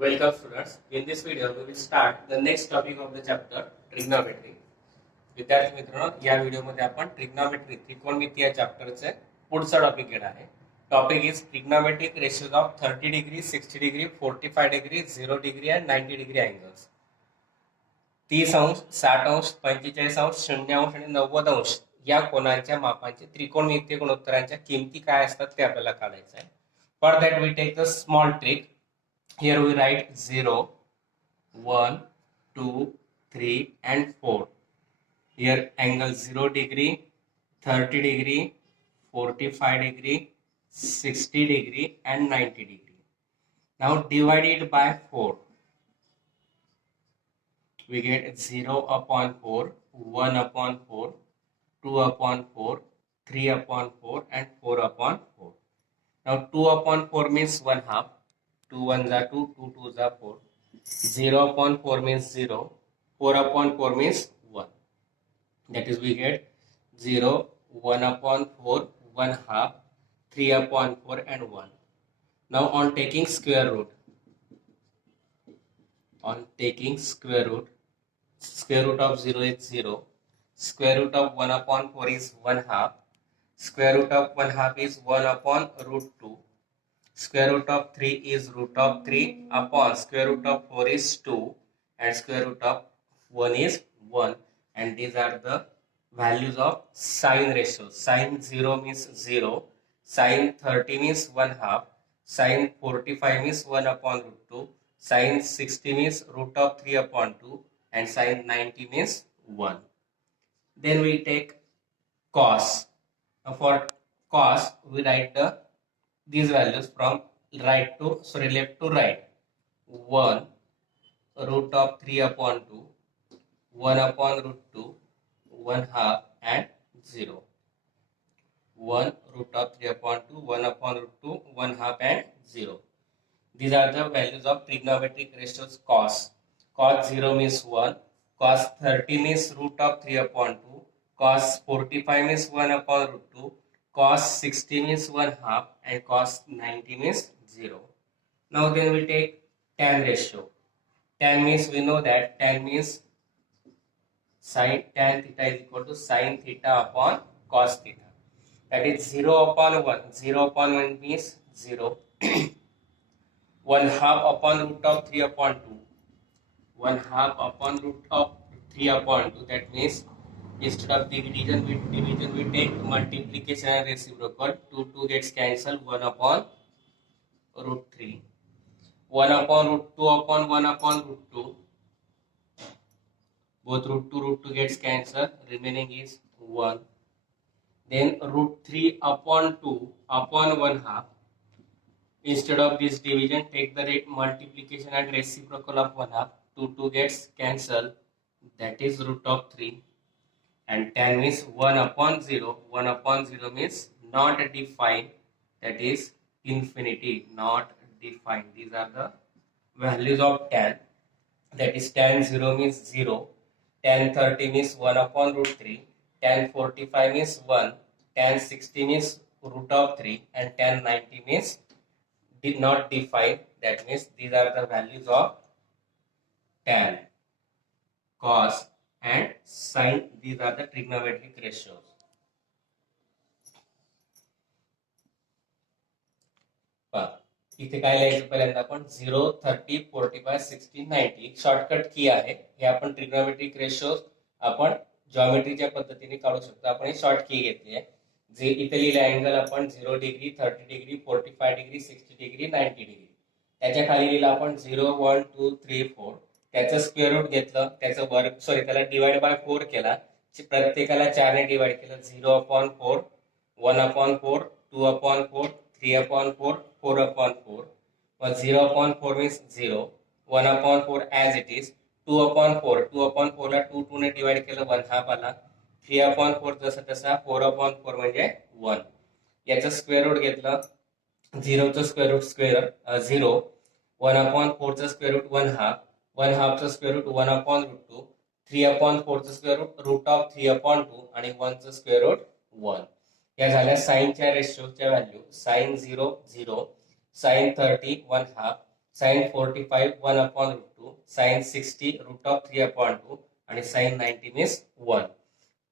Welcome students. In this video we will start the next topic of the chapter trigonometry. विद्यार्थी मित्रांनो या video मध्ये आपण trigonometry त्रिकोणमिती या चॅप्टरचे पुढचा टॉपिक घेणार आहे. Topic is trigonometric ratios of 30 degree, 60 degree, 45 degree, 0 degree and 90 degree angles. 30 अंश, 60 अंश, 45 अंश, 0 अंश आणि 90 अंश या कोनांच्या मापांचे त्रिकोणमितीय गुणोत्तरांच्या किमती काय असतात ते आपल्याला काढायचं आहे. For that we take the small trick. Here we write 0, 1, 2, 3 and 4. Here angle 0 degree, 30 degree, 45 degree, 60 degree and 90 degree. Now divide it by 4. We get 0 upon 4, 1 upon 4, 2 upon 4, 3 upon 4 and 4 upon 4. Now 2 upon 4 means 1 half. 2 1s are 2, 2 2s are 4. 0 upon 4 means 0. 4 upon 4 means 1. That is we get 0, 1 upon 4, 1 half, 3 upon 4 and 1. Now on taking square root. Square root of 0 is 0. Square root of 1 upon 4 is 1 half. Square root of 1 half is 1 upon root 2. Square root of 3 is root of 3 upon square root of 4 is 2 and square root of 1 is 1, and these are the values of sine ratios. Sine 0 means 0, sine 30 means 1 half, sine 45 means 1 upon root 2, sine 60 means root of 3 upon 2 and sine 90 means 1. Then we take cos. Now for cos we write these values from left to right. 1 root of 3 upon 2, 1 upon root 2, 1 half and 0. 1 root of 3 upon 2, 1 upon root 2, 1 half and 0. These are the values of trigonometric ratios cos. Cos 0 means 1, cos 30 means root of 3 upon 2, cos 45 means 1 upon root 2, cos 60 means 1 half and cos 90 means 0. Now then we take tan ratio. Tan means we know that tan means tan theta is equal to sin theta upon cos theta. That is 0 upon 1. 0 upon 1 means 0. 1 half upon root of 3 upon 2. 1 half upon root of 3 upon 2. That means instead of division we take multiplication and reciprocal. 2 gets cancelled. 1 upon root 3. 1 upon root 2 upon 1 upon root 2. Both root 2 gets cancelled. Remaining is 1. Then root 3 upon 2 upon 1 half. Instead of this division, take the multiplication and reciprocal of 1 half. 2 gets cancelled. That is root of 3. And tan means 1 upon 0. 1 upon 0 means not defined. That is infinity, not defined. These are the values of tan. That is tan 0 means 0. Tan 30 means 1 upon root 3. Tan 45 means 1. Tan 60 means root of 3. And tan 90 means did not define. That means these are the values of tan, cos and sine. These are the trigonometric ratios. इथे काय लिहायचं पहिल्यांदा आपण 0, 30, 45, 60, 90 एक shortcut की आहे. हे आपण trigonometric ratios आपण जॉमेट्रीच्या पद्धतीने काढू शकतो. आपण हे शॉर्ट की घेतली आहे. जे इथे लिहिले अँगल आपण 0 degree, 30 degree, 45 degree, 60 degree, 90 degree. त्याच्या खाली लिहिलं आपण 0, 1, 2, 3, 4. त्याचं स्क्वेअर रूट घेतलं, त्याचं वर्ग त्याला डिवाइड बाय 4 केला. प्रत्येकाला 4 ने डिवाइड केलं. 0 upon 4, 1 upon 4, 2 upon 4, 3 upon 4, 4 upon 4. 0 upon 4 means 0. 1 upon 4 as it is. 2 upon 4. 2 upon 4 ला 2 ने डिवाइड केलं, 1 half आला. 3 upon 4 जसं तसा. 4 upon 4 म्हणजे 1. याचं स्क्वेअर रूट घेतलं. 0चं स्क्वेअर रूट 0. 1 upon 4चं स्क्वेअर रूट 1 half. 1 half चं square root 1 upon root 2. 3 upon 4चं square root root of 3 upon 2 आणि 1चं स्क्वेअर रूट 1. या झाल्या साइनच्या रेशिओच्या value. Sine 0 0, sine 30 1 half, sine 45 1/√2, sine 60 √3/2 आणि साइन 90 मीन्स 1.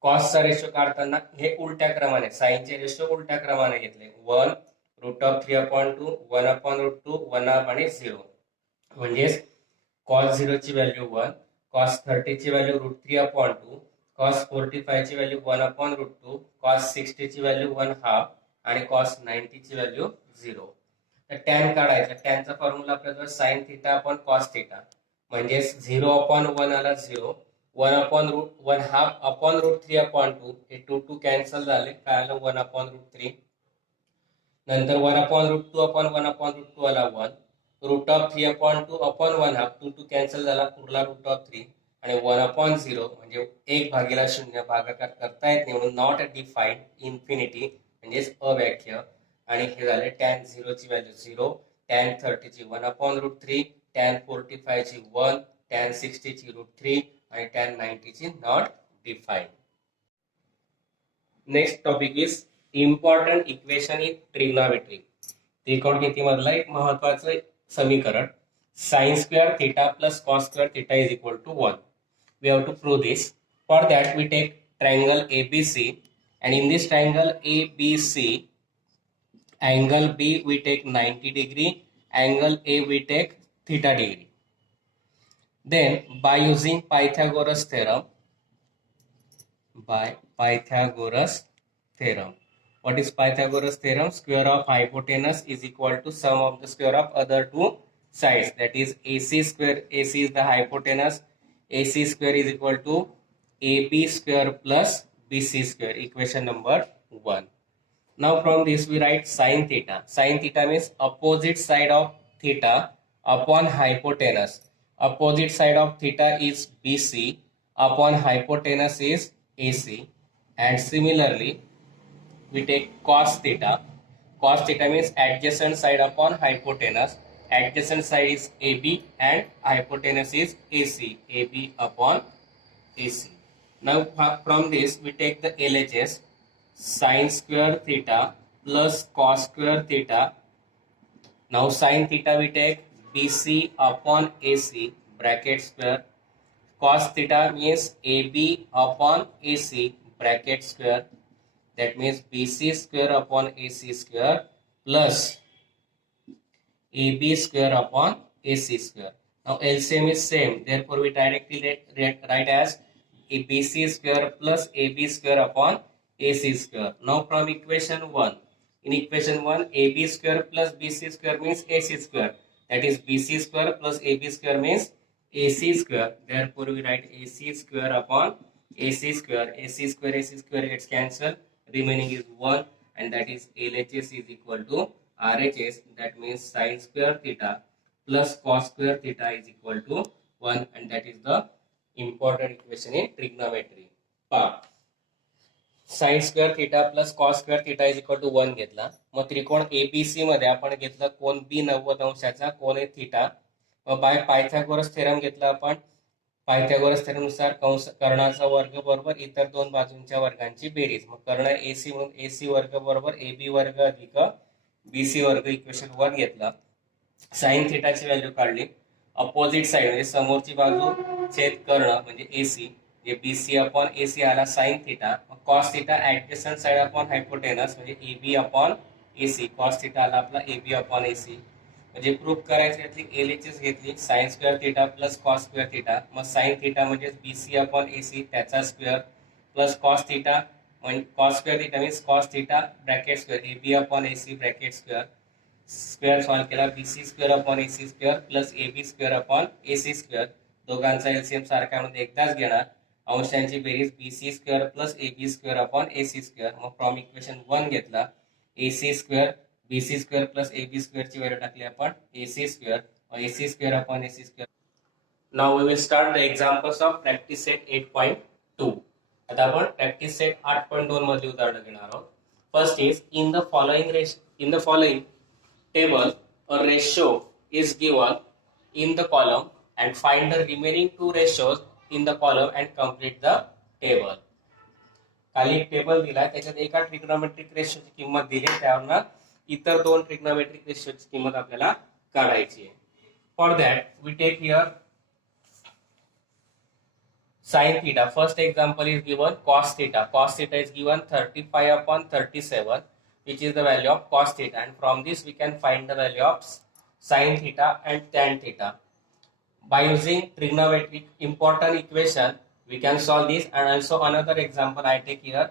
कॉसचा रेशो काढताना हे उलट्या क्रमाने, साइनचे रेशो उलट्या क्रमाने घेतले. 1 √3/2, 1/√2, 1/2 आणि 0. म्हणजेच कॉस 0 ची व्हॅल्यू 1, कॉस 30 ची व्हॅल्यू √3/2, कॉस 45 ची व्हॅल्यू 1/√2, कॉस 60 ची व्हॅल्यू 1/2 आणि कॉस 90 ची व्हॅल्यू 0. तर टॅन काढायचा. टॅनचा फॉर्म्युला आपल्याजवळ sign theta upon cos theta, म्हणजे 0/1 आला 0, 1/1/2 अपॉन √3/2, हे 2 कॅन्सल झाले, काय आलं 1/√3. नंतर 1/√2 अपॉन 1/√2 आला 1, √3/2 अपॉन 1/2, 2 कॅन्सल झाला, उरला √3 आणि 1/0 म्हणजे 1/0 भागाकार करता येत नाही म्हणून नॉट डिफाईन्ड, इन्फिनिटी म्हणजेच अव्याख्य. आणि हे झाले टॅन 0 ची व्हॅल्यू 0, टॅन 30 ची 1/√3, टॅन 45 ची 1, टॅन 60 ची √3 आणि टॅन 90 ची not defined. Next topic is important equation in trigonometry. त्रिकोणमिती मधला एक महत्वाचं समीकरण, sin square theta plus cos square theta is equal to 1. We have to prove this. For that we take triangle ABC, and in this triangle ABC, angle B we take 90 degree, angle A we take theta degree. Then by using Pythagoras theorem, what is Pythagoras theorem? Square of hypotenuse is equal to sum of the square of other two sides, that is AC square. AC is the hypotenuse, AC square is equal to AB square plus BC square, equation number 1. Now from this we write sin theta. Sin theta means opposite side of theta upon hypotenuse. Opposite side of theta is BC, upon hypotenuse is AC. And similarly we take cos theta. Cos theta means adjacent side upon hypotenuse. Adjacent side is AB and hypotenuse is AC. AB upon AC. Now from this we take the LHS. Sin square theta plus cos square theta. Now sin theta we take BC upon AC bracket square. Cos theta means AB upon AC bracket square. That means BC square upon AC square plus AB square upon AC square. Now LCM is same, therefore we directly write as BC square plus AB square upon AC square. Now from equation 1, in equation 1 AB square plus BC square means AC square, that is BC square plus AB square means AC square. Therefore we write AC square upon AC square. AC square gets cancelled, remaining is 1, and that is LHS is equal to RHS. That means sin square theta plus cos square theta is equal to 1, and that is the important equation in trigonometry. sin square theta plus cos square theta is equal to 1 घेतला. मग त्रिकोण ABC मध्ये आपण घेतला कोन B 90 अंशाचा, कोन आहे theta. मग bye Pythagoras theorem घेतला आपण. Pythagoras theorem नुसार कर्णाचा वर्ग बरोबर इतर दोन बाजूंच्या वर्गांची बेरीज. मग कर्ण AC म्हणून AC वर्ग बरोबर AB वर्ग अधिक BC वर्ग, इक्वेशन 1 घेतला. साइन थिटाची व्हॅल्यू काढली. अपोजिट साइड म्हणजे समोरची बाजू छेद कर्ण म्हणजे AC, जे BC अपॉन AC आला साइन थिटा. मग cos theta adjacent side upon hypotenuse म्हणजे AB upon AC. Cos theta आला आपला AB अपॉन AC. म्हणजे प्रूफ करायची यातली LHS घेतली, sine square theta plus cos square theta. मग साइन थिटा म्हणजे BC अपॉन AC त्याचा स्क्वेअर प्लस कॉस थिटा म्हणजे cos square theta means cos theta bracket square AB upon AC bracket square. Square solve केला, BC square upon AC square plus AB square upon AC square. दोघांचा LCM सारखा मध्ये एकदाच घेणार. अंशांची बेरीज BC square plus AB square upon AC square. मग from equation 1 घेतला AC square BC square plus AB square ची व्हॅल्यू टाकली आपण AC square, AC square upon AC square. Now we will start the examples of practice set 8.2. आता आपण practice set 8.2 मध्ये उदाहरण घेणार आहोत. First is in the following table a ratio is given in the column and find the remaining two ratios in the column and complete the table. खाली एक table दिला, त्याच्यात एका ट्रिग्नोमेट्रिक रेशोची किंमत दिली, त्यावरनं इतर दोन ट्रिग्नोमेट्रिक रेशोची किंमत आपल्याला काढायची आहे. For that, we take here sin theta. First example is given cos theta. Cos theta is given 35 upon 37, which is the value of cos theta. And from this, we can find the value of sin theta and tan theta. By using trigonometric important equation, we can solve this. And also another example I take here.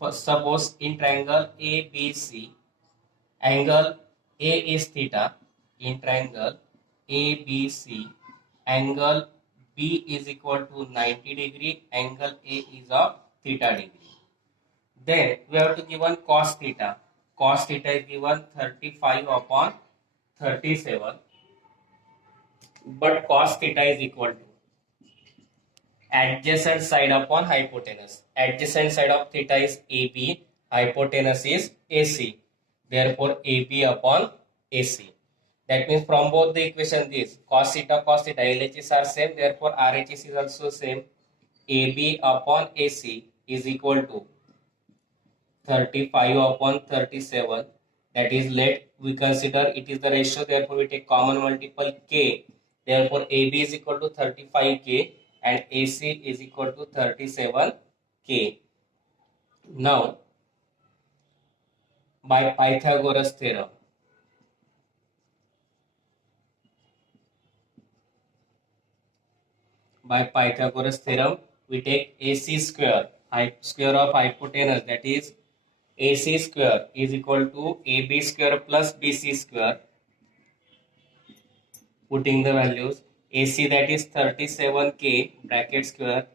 First, suppose in triangle ABC, angle A is theta. In triangle ABC, angle B is equal to 90 degree, angle A is of theta degree. Then we have to given cos theta. Cos theta is given 35 upon 37, but cos theta is equal to adjacent side upon hypotenuse. Adjacent side of theta is AB, hypotenuse is AC. Therefore, AB upon AC. That means from both the equation this cos theta, LHS are same. Therefore, RHS is also same. AB upon AC is equal to 35 upon 37. That is, let we consider it is the ratio. Therefore, we take common multiple K. Therefore, AB is equal to 35K and AC is equal to 37K. Now, by Pythagoras theorem, we take AC square, square of hypotenuse, that is AC square is equal to AB square plus BC square. Putting the values, AC that is 37K bracket square,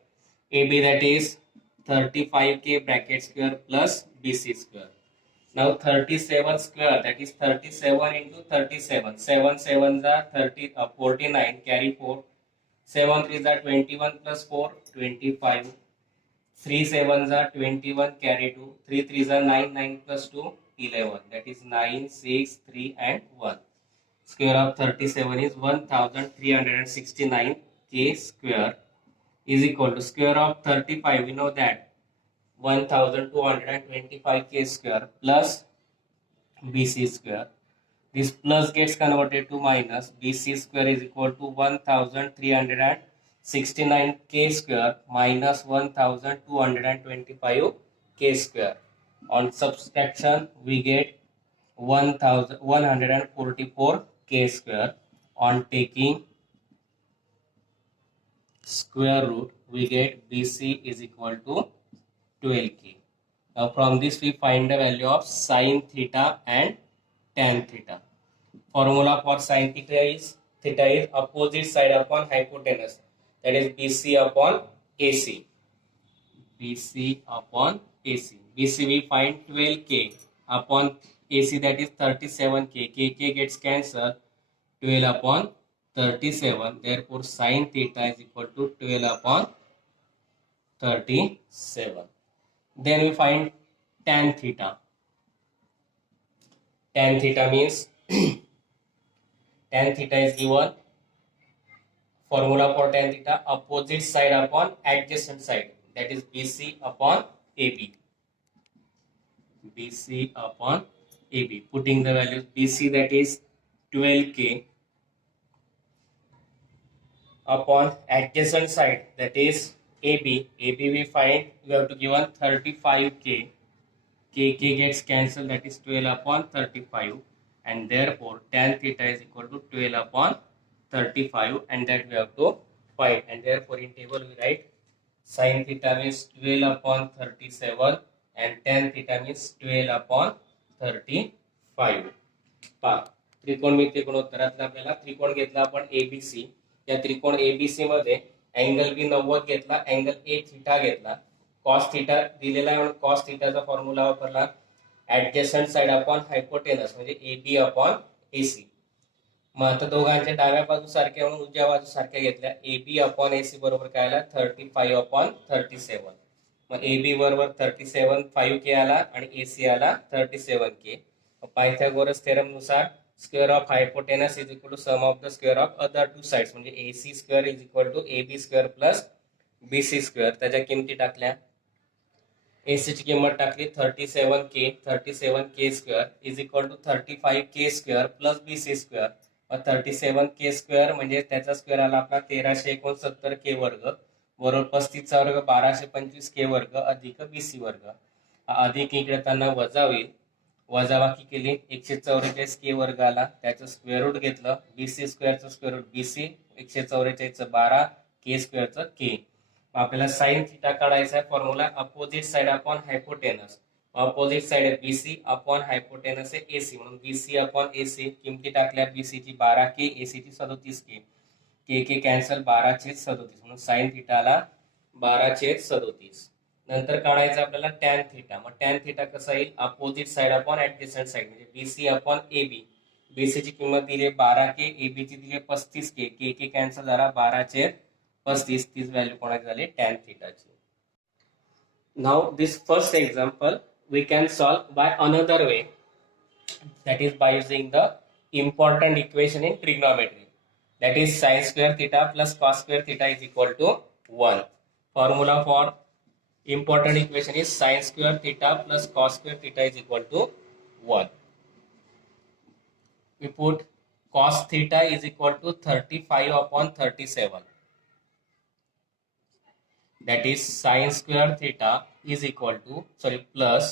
AB that is 35K bracket square plus BC square. Now 37 square, that is 37 into 37. 7 sevens are 49, carry 4. 7 3s are 21 plus 4, 25. 3 sevens are 21, carry 2. 3 3s are 9, 9 plus 2, 11. That is 9, 6, 3 and 1. Square of 37 is 1369 K square is equal to square of 35. We know that 1225 K square plus BC square. This plus gets converted to minus. BC square is equal to 1369 K square minus 1225 K square. On subtraction, we get 1144 K square. On taking square root, we get BC is equal to 12K. Now from this we find the value of sin theta and tan theta. Formula for sin theta is opposite side upon hypotenuse, that is BC upon AC. BC upon AC. BC we find 12K upon AC, that is 37K. K gets cancelled. 12 upon 37. Therefore, sin theta is equal to 12 upon 37. Then we find tan theta. Tan theta means tan theta is given. Formula for tan theta, opposite side upon adjacent side, that is BC upon AB. BC upon AB. Putting the values, BC that is 12K upon adjacent side, that is AB. AB we find, we have to given 35K. K gets cancelled, that is 12 upon 35, and therefore tan theta is equal to 12 upon 35, and that we have to find. And therefore in table we write sin theta means 12 upon 37 and tan theta means 12 upon 35. त्रिकोणमितीय गुणोत्तरातला आपल्याला त्रिकोण घेतला आपण ABC. या त्रिकोण ABC मध्ये angle B 90 घेतला, angle A theta घेतला, कॉस थीटा दिलेला आहे म्हणून कॉस थीटाचा फॉर्म्युला वापरला, ऍडजस्टंट साइड अपॉन हायपोटेनस म्हणजे AB अपॉन AC. मग आता दोघांच्या डाव्या बाजू सारख्या म्हणून उजव्या बाजू सारख्या घेतल्या. AB अपॉन AC बरोबर काय आला 35 अपॉन 37. मग AB बरोबर 37 5K आला आणि AC आला 37K. पायथागोरस थेरम नुसार square of hypotenuse is equal to sum of the square of other two sides म्हणजे AC square is equal to AB square plus BC square. त्याच्या किमती टाकल्या. AC ची किंमत टाकली 37K square is equal to 35K square plus BC square. 37k square म्हणजे त्याचा square आला आपला 1369k वर्ग बरोबर 35चा वर्ग 1225k वर्ग अधिक बीसी वर्ग. अधिक इकडे त्यांना वजा होईल, वजाबाकी केली 144k वर्ग आला, त्याचं स्क्वेअर रूट घेतलं, बीसी स्क्वेअरचं स्क्वेअर रूट बीसी, 144चं 12, के स्क्वेअरचं के. आपल्याला साइन थिटा काढायचा आहे. Formula opposite side upon hypotenuse. Opposite side आहे बीसी अपॉन हायपोटेनस आहे एसी, म्हणून बीसी अपॉन एसी किमती टाकल्या, बीसी ची 12k, एसी ची 37k, के के कॅन्सल, 12/37 म्हणून साइन थिटाला 12/37. नंतर काढायचं आपल्याला टॅन थिटा. मग टॅन थिटा कसा येईल, opposite side upon adjacent side, म्हणजे बीसी अपॉन एबी. बीसी ची किंमत दिली 12k, एबी ची दिली 35k, के के कॅन्सल झाला, 12/35, तीच व्हॅल्यू कोणाची झाली, टॅन थिटाची. Now this first example we can solve by another way, that is by using the important equation in trigonometry, that is sin square theta plus cos square theta is equal to 1. Formula for important equation is sin square theta plus cos square theta is equal to 1. We put cos theta is equal to 35 upon 37, that is sin square theta is equal to plus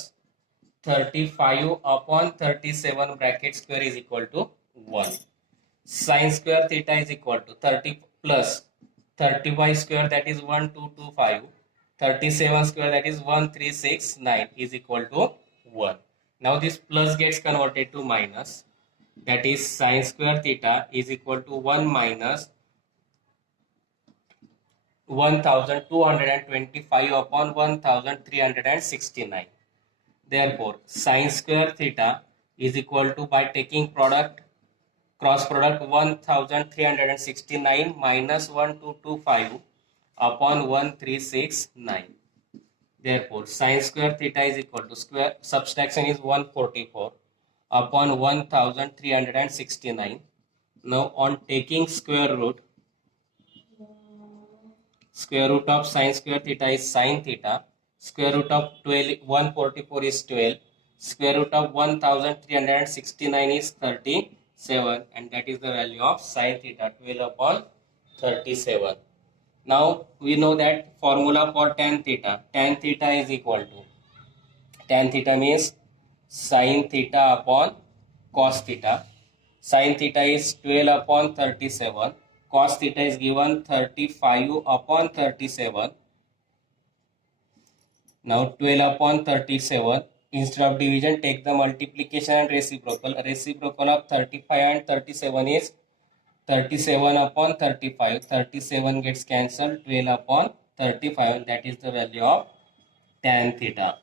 35 upon 37 bracket square is equal to 1. Sin square theta is equal to 30 plus 35 square, that is 1225, 37 square, that is 1369 is equal to 1. Now this plus gets converted to minus, that is sin square theta is equal to 1 minus 1225 upon 1369. Therefore, sin square theta is equal to, by taking product, cross product, 1369 minus 1225 upon 1369. Therefore, sin square theta is equal to, square subtraction is 144 upon 1369. Now on taking square root of sin square theta is sin theta, square root of 144 is 12, square root of 1369 is 37, and that is the value of sin theta, 12 upon 37. Now we know that formula for tan theta is equal to, tan theta means sin theta upon cos theta. Sin theta is 12 upon 37, cos theta is given 35 upon 37. Now 12 upon 37, instead of division take the multiplication and reciprocal. Reciprocal of 35 and 37 is 37 upon 35. 37 gets cancelled, 12 upon 35, and that is the value of tan theta.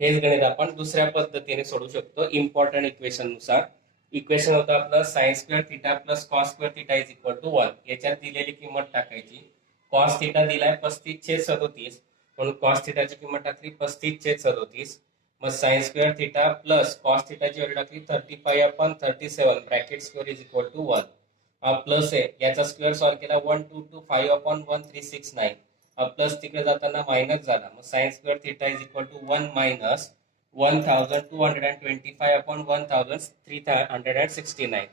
हेच गणित आपण दुसऱ्या पद्धतीने सोडू शकतो important equation नुसार. Equation होतं आपलं sine square theta plus cos square theta is equal to 1. याच्यात दिलेली किंमत टाकायची. कॉस थिटा दिलाय 35/37, म्हणून कॉस थिटाची किंमत टाकली 35/37. मग sine square theta plus cos थिटाची व्हॅल्यू टाकली 35 upon 37 bracket square is equal to 1. Plus आहे, याचा स्क्वेअर सॉल्व्ह केला 1225 अपॉन 1369. प्लस तिकडे जाताना मायनस झाला, मग sine square theta is equal to 1 minus 1225 upon 1369.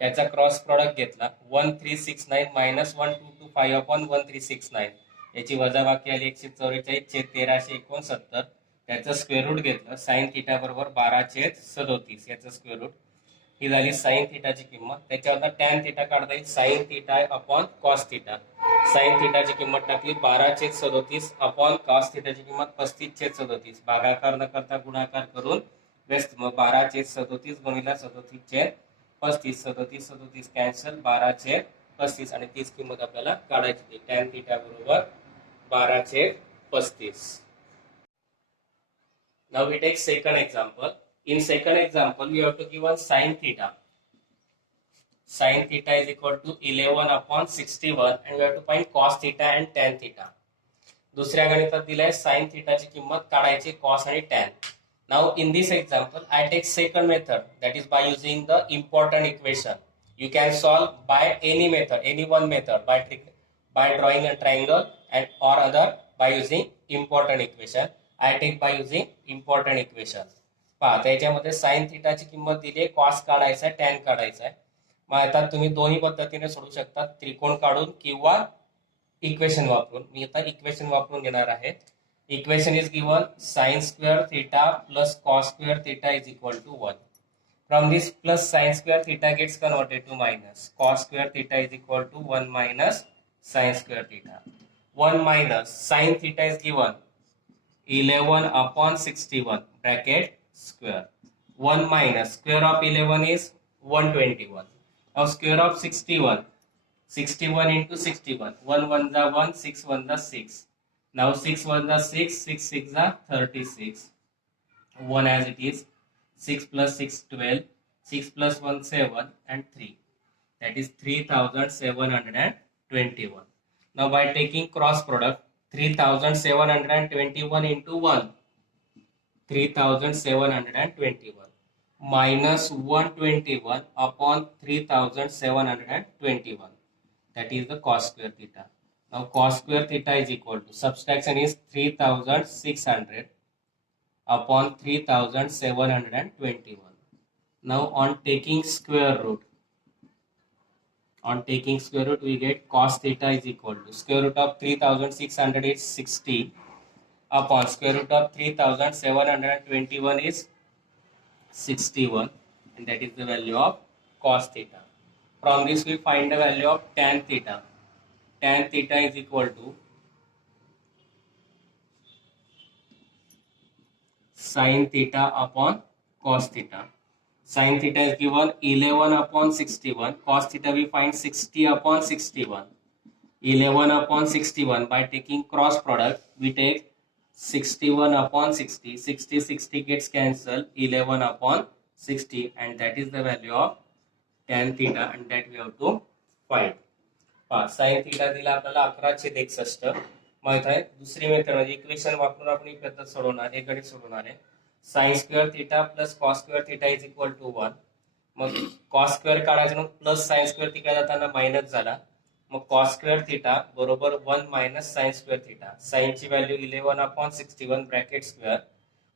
याचा क्रॉस प्रॉडक्ट घेतला 1369 मायनस 1225 अपॉन 1369. याची वजाबाकी आली 144/1369. त्याचं स्क्वेअर रूट घेतलं, साइन थिटा बरोबर 12/37 याचं स्क्वेअर रूट. ही झाली साइन थिटाची किंमत. त्याच्यावर टॅन थिटा काढता येईल, sine theta upon cos theta. Sine थिटाची किंमत टाकली 12/37 अपॉन कॉस थिटाची किंमत 35/37. भागाकार न करता गुणाकार करून व्यस्त, मग 12/37 गुणिले 37/35, 37 कॅन्सल, 12/35, आणि तीच किंमत आपल्याला काढायची. टॅन थिटा बरोबर 12/35. Now we take second example. In second example, we have to give one sin theta. Sin theta is equal to 11 upon 61, and we have to find cos theta and tan theta. दुसऱ्या गणितात दिलाय sin theta ची किंमत काढायची cos आणि tan. Now in this example, I take second method, that is by using the important equation. You can solve by any method, any one method, by drawing a triangle and or other by using important equation. I take by using important equation. पहा त्याच्यामध्ये sign थिटाची किंमत दिली आहे, cos काढायचा आहे, tan काढायचा आहे. मग आता तुम्ही दोन्ही पद्धतीने सोडू शकता, त्रिकोण काढून किंवा इक्वेशन वापरून. मी आता इक्वेशन वापरून घेणार आहे. Equation is given sine square theta plus cos square theta is equal to 1. From this plus sin square theta gets converted to minus cos square theta is equal to 1 minus sin square theta. 1 minus sin theta is given 11 upon 61 bracket square. 1 minus square of 11 is 121. Now square of 61. 61 into 61. 1 1 the 1, 6 1 the 6. Now 6 1 the 6, 6 6 the 36. 1 as it is. 6 plus 6 12, 6 plus 1 7 and 3, that is 3721. Now by taking cross product, 3721 into 1, 3721 minus 121 upon 3721, that is the cos square theta. Now cos square theta is equal to, subtraction is 3600 upon 3721. Now on taking square root, we get cos theta is equal to square root of 3600 is 60 upon square root of 3721 is 61, and that is the value of cos theta. From this we find the value of tan theta. Tan theta is equal to sin theta upon cos theta. Sin theta is given 11 upon 61. Cos theta we find 60 upon 61. 11 upon 61. By taking cross product, we take 61 upon 60. 60 gets cancelled. 11 upon 60, and that is the value of tan theta, and that we have to find. Sin theta दिला आपल्याला 11/61. माहित आहे. दुसरी method म्हणजे equation वापरून आपण ही पद्धत सोडवणार, हे गणित सोडवणार आहे. Sine square theta plus cos square theta is equal to 1. मग कॉस स्क्वेअर काढायचं म्हणून प्लस साइन स्क्वेअर थिटा जाताना मायनस झाला. मग कॉस स्क्वेअर थिटा बरोबर 1 मायनस साइन स्क्वेअर थिटा. साइनची value 11 upon 61 bracket square.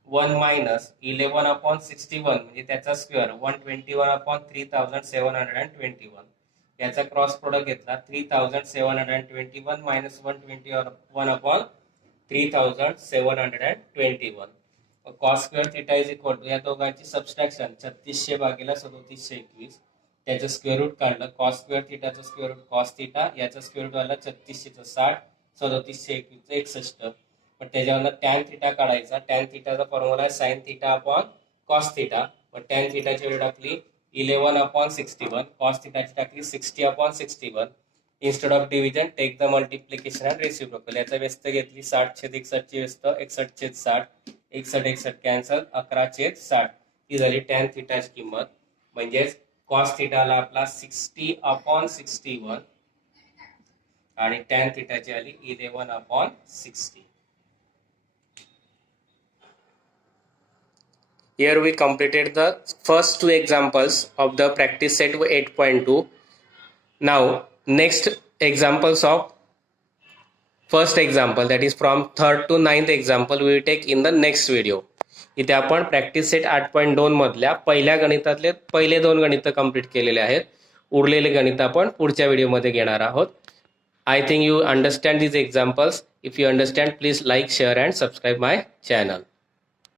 1 minus 11 upon 61 म्हणजे त्याचा स्क्वेअर 121 अपॉन 3721. याचा क्रॉस प्रोडक्ट घेतला 3721 minus 121 upon 3721. Cos square theta is equal to, या दोघांची सबस्ट्रॅक्शन 3600 भागिले 3721. त्याचं स्क्वेअर रूट काढलं. कॉस स्क्वेअर थिटाचं स्क्वेअर रूट कॉस थिटा, याचं स्क्वेअर रूट आलं 3600 60, 3721 61. पण त्याच्यावर टॅन थिटा काढायचा. टॅन थिटाचा फॉर्म्युला आहे sine theta upon cos theta. पण टॅन थिटाची व्हॅल्यू टाकली 11 upon 61. cos theta टाकली 60 upon 61. Instead of division, take the multiplication and reciprocal. याचा व्यस्त घेतली 60/61 ची व्यस्त 61/60. 61 कॅन्सल 11/60 ही झाली टॅन थिटाची किंमत. म्हणजेच cos थिटाला आपला 60 upon 61 आणि टॅन थिटाची आली 11 upon 60. Here we completed the first two examples of the practice set 8.2. Now next examples of first example, that is from third to ninth example, we will take in the next video. इथे आपण practice set 8.2 मधल्या पहिल्या गणितातले पहिले 2 गणित complete केलेले आहेत. उरलेले गणित आपण पुढच्या व्हिडिओमध्ये घेणार आहोत. I think you understand these examples. If you understand, please like, share and subscribe my channel.